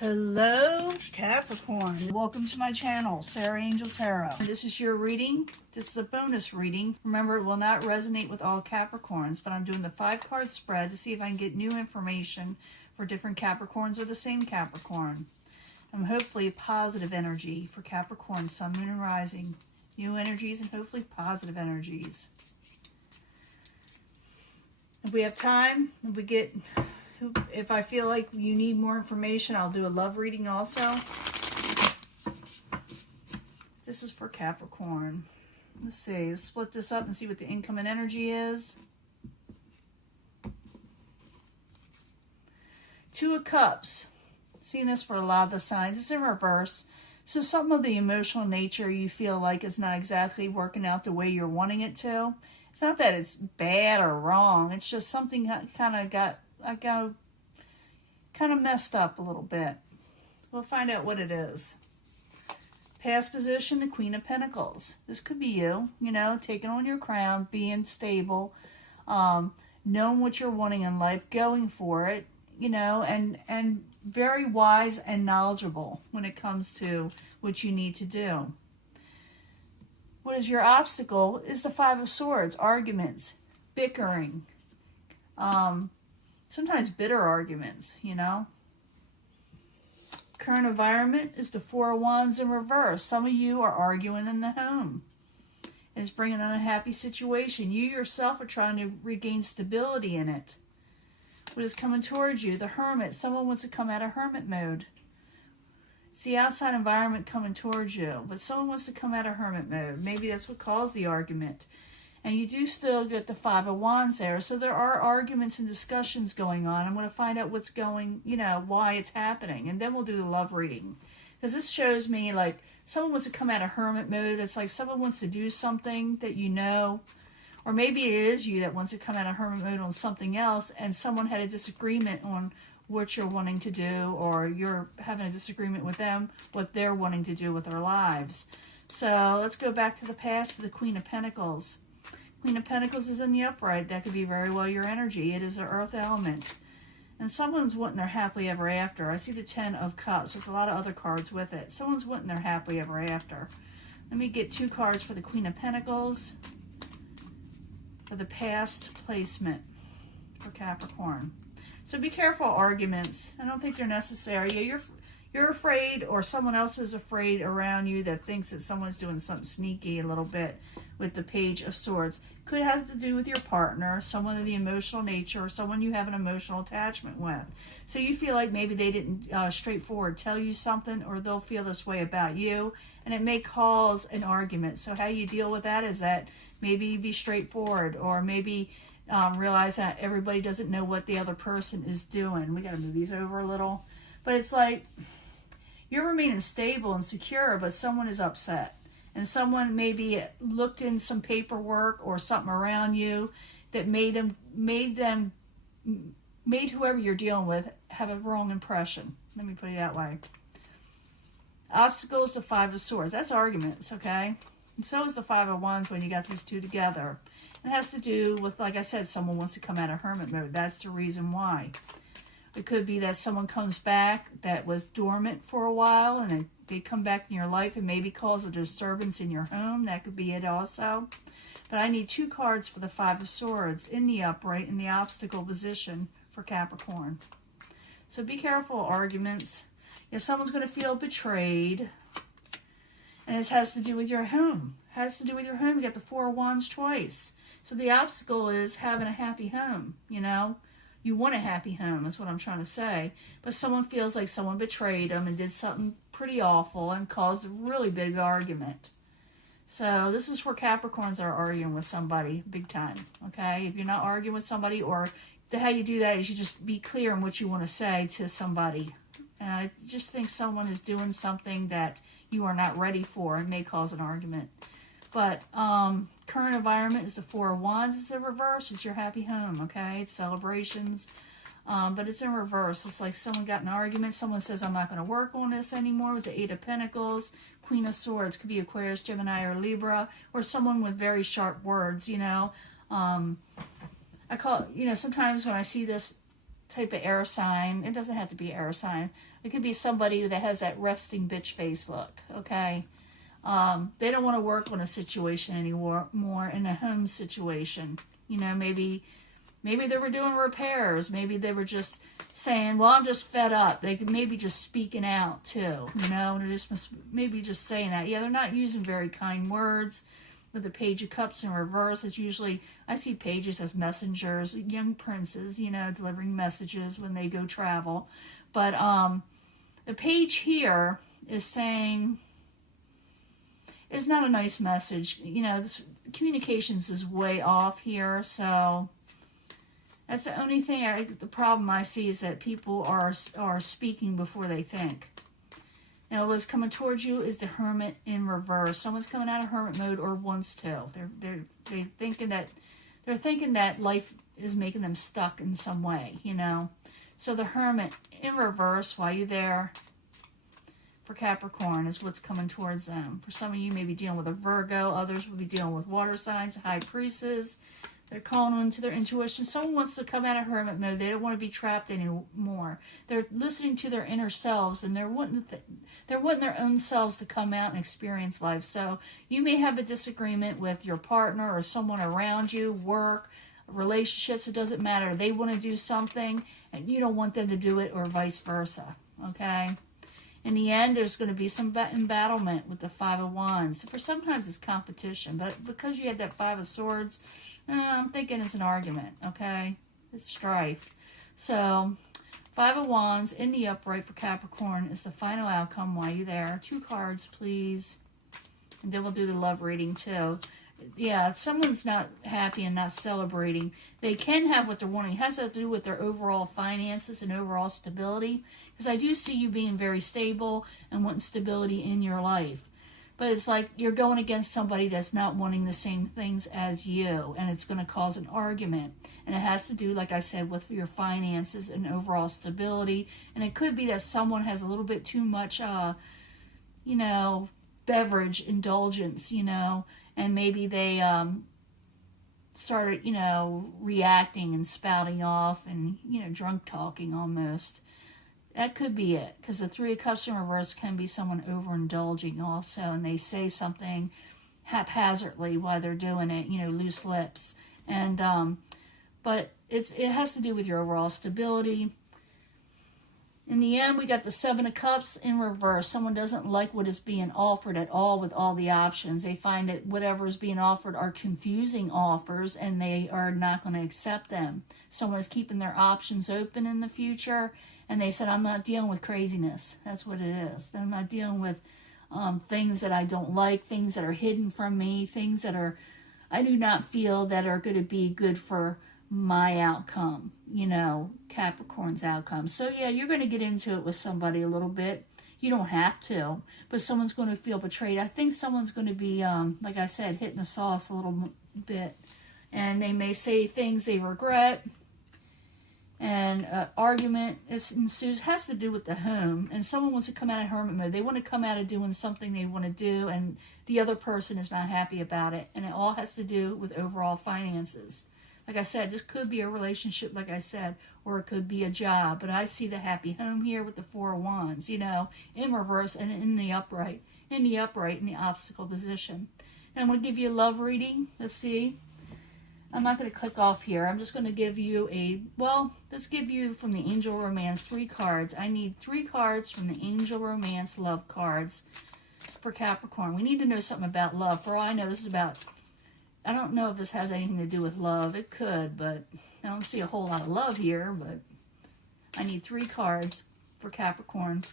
Hello Capricorn, welcome to my channel, Sarah Angel Tarot. This is your reading. This is a bonus reading. Remember, it will not resonate with all Capricorns, but I'm doing the 5-card spread to see if I can get new information for different Capricorns or the same Capricorn. And hopefully positive energy for Capricorn, Sun, Moon, and Rising. New energies and hopefully positive energies. If we have time, if I feel like you need more information, I'll do a love reading also. This is for Capricorn. Let's see. Let's split this up and see what the income and energy is. 2 of Cups. Seeing this for a lot of the signs. It's in reverse. So some of the emotional nature you feel like is not exactly working out the way you're wanting it to. It's not that it's bad or wrong. It's just something kind of got kind of messed up a little bit. We'll find out what it is. Past position, the Queen of Pentacles. This could be you, taking on your crown, being stable, knowing what you're wanting in life, going for it, and very wise and knowledgeable when it comes to what you need to do. What is your obstacle is the 5 of Swords, arguments, bickering, sometimes bitter arguments, Current environment is the 4 of Wands in reverse. Some of you are arguing in the home. It's bringing an unhappy situation. You yourself are trying to regain stability in it. What is coming towards you? The Hermit. Someone wants to come out of hermit mode. It's the outside environment coming towards you, but someone wants to come out of hermit mode. Maybe that's what caused the argument. And you do still get the 5 of Wands there. So there are arguments and discussions going on. I'm going to find out what's going, why it's happening. And then we'll do the love reading. Because this shows me like someone wants to come out of hermit mode. It's like someone wants to do something that or maybe it is you that wants to come out of hermit mode on something else. And someone had a disagreement on what you're wanting to do, or you're having a disagreement with them, what they're wanting to do with their lives. So let's go back to the past, to the Queen of Pentacles. Queen of Pentacles is in the upright. That could be very well your energy. It is an earth element. And someone's wanting their happily ever after. I see the 10 of Cups. There's a lot of other cards with it. Someone's wanting their happily ever after. Let me get 2 cards for the Queen of Pentacles for the past placement for Capricorn. So be careful of arguments. I don't think they're necessary. Yeah, you're afraid, or someone else is afraid around you that thinks that someone's doing something sneaky a little bit with the Page of Swords. Could have to do with your partner, someone of the emotional nature, or someone you have an emotional attachment with. So you feel like maybe they didn't straightforward tell you something, or they'll feel this way about you, and it may cause an argument. So how you deal with that is that maybe be straightforward, or maybe realize that everybody doesn't know what the other person is doing. We got to move these over a little. But it's like you're remaining stable and secure, but someone is upset. And someone maybe looked in some paperwork or something around you that made whoever you're dealing with have a wrong impression. Let me put it that way. Obstacles, the 5 of Swords. That's arguments, okay? And so is the 5 of Wands when you got these 2 together. It has to do with, like I said, someone wants to come out of hermit mode. That's the reason why. It could be that someone comes back that was dormant for a while, and they come back in your life and maybe cause a disturbance in your home. That could be it also. But I need 2 cards for the 5 of Swords in the upright, in the obstacle position for Capricorn. So be careful of arguments. If someone's going to feel betrayed, and this has to do with your home. It has to do with your home. You got the 4 of Wands twice. So the obstacle is having a happy home, You want a happy home, is what I'm trying to say. But someone feels like someone betrayed them and did something pretty awful and caused a really big argument. So this is for Capricorns that are arguing with somebody big time, okay? If you're not arguing with somebody, or how you do that is you just be clear on what you want to say to somebody. I just think someone is doing something that you are not ready for and may cause an argument. But current environment is the 4 of Wands. It's in reverse. It's your happy home, okay? It's celebrations. But it's in reverse. It's like someone got in an argument. Someone says, I'm not going to work on this anymore with the 8 of Pentacles. Queen of Swords could be Aquarius, Gemini, or Libra. Or someone with very sharp words, I call, sometimes when I see this, type of air sign. It doesn't have to be air sign. It could be somebody that has that resting bitch face look, okay? They don't want to work on a situation anymore, more in a home situation. You know, maybe they were doing repairs. Maybe they were just saying, well, I'm just fed up. They could maybe just speaking out too, you know, they're just maybe just saying that. Yeah, they're not using very kind words. With the Page of Cups in reverse, it's usually, I see pages as messengers, young princes, you know, delivering messages when they go travel. But the page here is saying, it's not a nice message. You know, this communications is way off here, so that's the only thing. The problem I see is that people are speaking before they think. Now, what's coming towards you is the Hermit in reverse. Someone's coming out of Hermit mode or wants to. They're thinking that life is making them stuck in some way, you know. So the Hermit in reverse, while you're there, for Capricorn is what's coming towards them. For some of you, may be dealing with a Virgo. Others will be dealing with water signs, high priestess. They're calling on to their intuition. Someone wants to come out of hermit mode. They don't want to be trapped anymore. They're listening to their inner selves, and they're wanting their own selves to come out and experience life. So you may have a disagreement with your partner or someone around you, work, relationships. It doesn't matter. They want to do something, and you don't want them to do it, or vice versa. Okay. In the end, there's going to be some embattlement with the Five of Wands. For sometimes it's competition, but because you had that Five of Swords, I'm thinking it's an argument, okay? It's strife. So, Five of Wands in the upright for Capricorn is the final outcome while you're there. 2 cards, please. And then we'll do the love reading, too. Yeah, someone's not happy and not celebrating. They can have what they're wanting. It has to do with their overall finances and overall stability. Because I do see you being very stable and wanting stability in your life. But it's like you're going against somebody that's not wanting the same things as you. And it's going to cause an argument. And it has to do, like I said, with your finances and overall stability. And it could be that someone has a little bit too much, you know, beverage indulgence, you know. And maybe they started, you know, reacting and spouting off and, you know, drunk talking almost. That could be it, because the 3 of Cups in reverse can be someone overindulging also, and they say something haphazardly while they're doing it, you know, loose lips. And but it has to do with your overall stability. In the end, we got the 7 of Cups in reverse. Someone doesn't like what is being offered at all with all the options. They find that whatever is being offered are confusing offers, and they are not going to accept them. Someone is keeping their options open in the future. And they said, I'm not dealing with craziness. That's what it is. I'm not dealing with things that I don't like, things that are hidden from me, things that I do not feel that are going to be good for my outcome, you know, Capricorn's outcome. So, yeah, you're going to get into it with somebody a little bit. You don't have to, but someone's going to feel betrayed. I think someone's going to be, like I said, hitting the sauce a little bit. And they may say things they regret. And argument ensues. Has to do with the home, and someone wants to come out of hermit mode. They want to come out of doing something they want to do, and the other person is not happy about it, and it all has to do with overall finances. Like I said, this could be a relationship, like I said, or it could be a job, but I see the happy home here with the 4 of Wands, you know, in reverse and in the upright, in the obstacle position. And I'm going to give you a love reading. Let's see. I'm not going to click off here. I'm just going to give you let's give you from the Angel Romance 3 cards. I need 3 cards from the Angel Romance love cards for Capricorn. We need to know something about love. For all I know, this is about, I don't know if this has anything to do with love. It could, but I don't see a whole lot of love here, but I need 3 cards for Capricorn.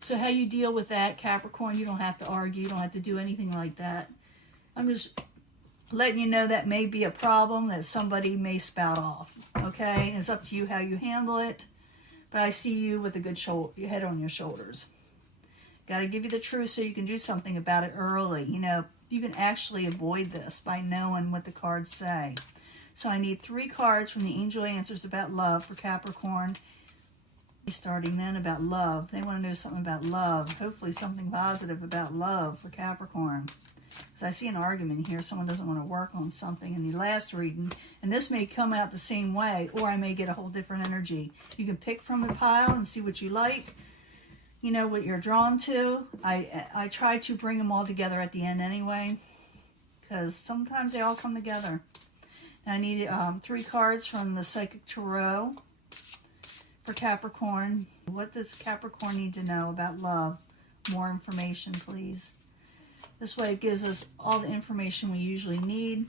So how you deal with that, Capricorn, you don't have to argue. You don't have to do anything like that. I'm just letting you know that may be a problem that somebody may spout off, okay? It's up to you how you handle it, but I see you with a good your head on your shoulders. Got to give you the truth so you can do something about it early. You know, you can actually avoid this by knowing what the cards say. So I need 3 cards from the Angel Answers about love for Capricorn. Starting then about love. They want to know something about love. Hopefully something positive about love for Capricorn. Because I see an argument here. Someone doesn't want to work on something in the last reading. And this may come out the same way, or I may get a whole different energy. You can pick from the pile and see what you like. You know, what you're drawn to. I try to bring them all together at the end anyway. Because sometimes they all come together. And I need 3 cards from the Psychic Tarot for Capricorn. What does Capricorn need to know about love? More information, please. This way it gives us all the information we usually need.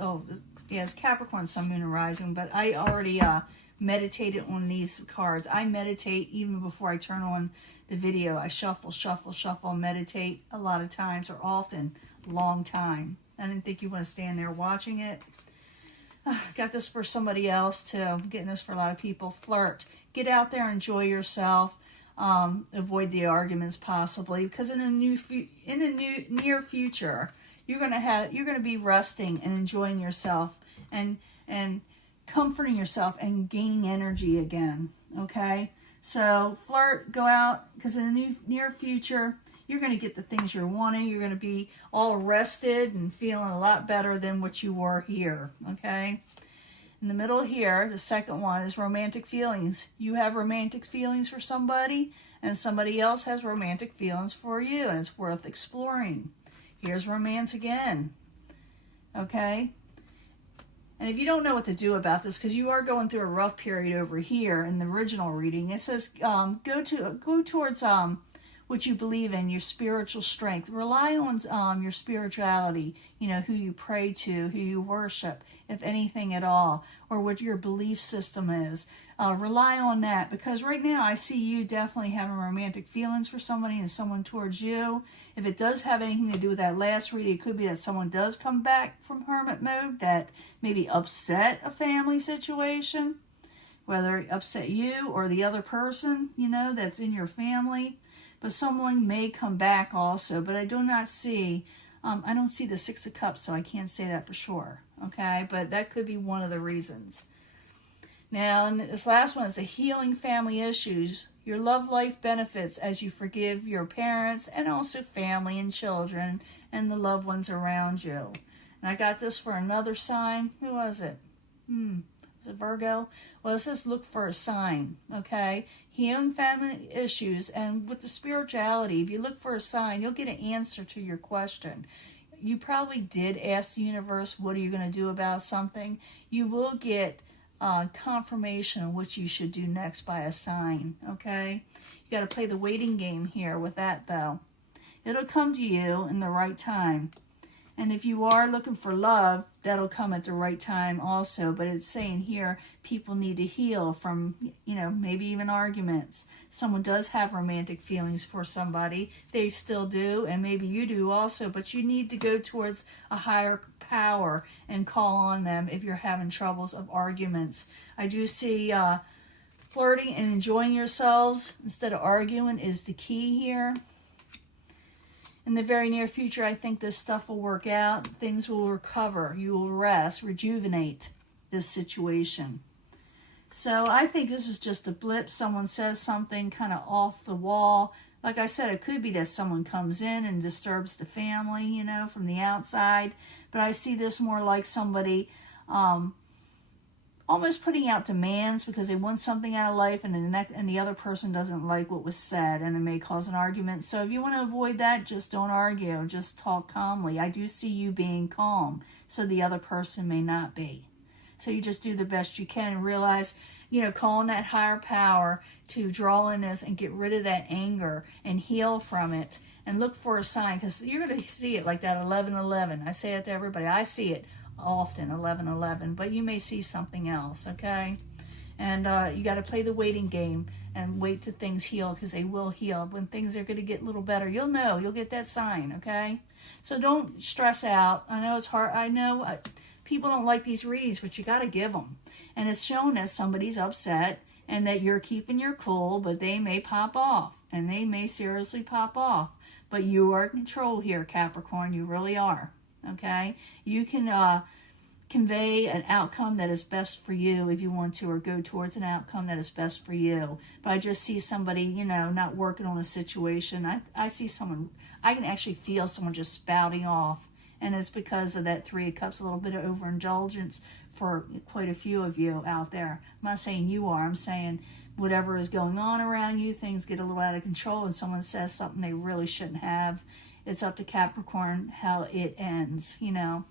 Oh, yeah, it's Capricorn, Sun, Moon, and Rising, but I already meditated on these cards. I meditate even before I turn on the video. I shuffle, shuffle, shuffle, meditate a lot of times, or often, long time. I didn't think you want to stand there watching it. Got this for somebody else too. I'm getting this for a lot of people. Flirt. Get out there, enjoy yourself. Avoid the arguments possibly, because in the near future, you're gonna be resting and enjoying yourself and comforting yourself and gaining energy again. Okay, so flirt, go out, because in the near future, you're going to get the things you're wanting. You're going to be all rested and feeling a lot better than what you were here, okay? In the middle here, the second one is romantic feelings. You have romantic feelings for somebody, and somebody else has romantic feelings for you, and it's worth exploring. Here's romance again, okay? And if you don't know what to do about this, because you are going through a rough period over here in the original reading, it says go towards what you believe in, your spiritual strength. Rely on your spirituality, you know, who you pray to, who you worship, if anything at all, or what your belief system is. Rely on that, because right now I see you definitely having romantic feelings for somebody and someone towards you. If it does have anything to do with that last reading, it could be that someone does come back from hermit mode that maybe upset a family situation, whether it upset you or the other person, you know, that's in your family. But someone may come back also, but I do not see, I don't see the 6 of Cups, so I can't say that for sure, okay? But that could be one of the reasons. Now, and this last one is the healing family issues. Your love life benefits as you forgive your parents and also family and children and the loved ones around you. And I got this for another sign. Who was it? Is it Virgo? Well, it says look for a sign, okay? Healing family issues, and with the spirituality, if you look for a sign, you'll get an answer to your question. You probably did ask the universe, what are you going to do about something? You will get confirmation of what you should do next by a sign, okay? You got to play the waiting game here with that, though. It'll come to you in the right time. And if you are looking for love, that'll come at the right time also. But it's saying here, people need to heal from, you know, maybe even arguments. Someone does have romantic feelings for somebody. They still do, and maybe you do also. But you need to go towards a higher power and call on them if you're having troubles of arguments. I do see flirting and enjoying yourselves instead of arguing is the key here. In the very near future, I think this stuff will work out. Things will recover. You will rest, rejuvenate this situation. So I think this is just a blip. Someone says something kind of off the wall. Like I said, it could be that someone comes in and disturbs the family, you know, from the outside. But I see this more like somebody almost putting out demands because they want something out of life, and the other person doesn't like what was said, and it may cause an argument. So if you want to avoid that, just don't argue. Just talk calmly. I do see you being calm, so the other person may not be. So you just do the best you can and realize, you know, call on that higher power to draw in this and get rid of that anger and heal from it, and look for a sign, because you're going to see it like that 11:11. I say it to everybody. I see it often, 11:11, but you may see something else, okay? And you got to play the waiting game and wait till things heal, because they will heal. When things are going to get a little better, you'll know. You'll get that sign, okay? So don't stress out. I know it's hard. I know people don't like these readings, but you got to give them. And it's shown that somebody's upset and that you're keeping your cool, but they may pop off, and they may seriously pop off. But you are in control here, Capricorn. You really are. Okay, you can convey an outcome that is best for you if you want to, or go towards an outcome that is best for you. But I just see somebody, you know, not working on a situation. I see someone, I can actually feel someone just spouting off. And it's because of that Three of Cups, a little bit of overindulgence for quite a few of you out there. I'm not saying you are. I'm saying whatever is going on around you, things get a little out of control and someone says something they really shouldn't have. It's up to Capricorn how it ends, you know.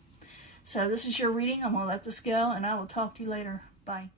So this is your reading. I'm going to let this go, and I will talk to you later. Bye.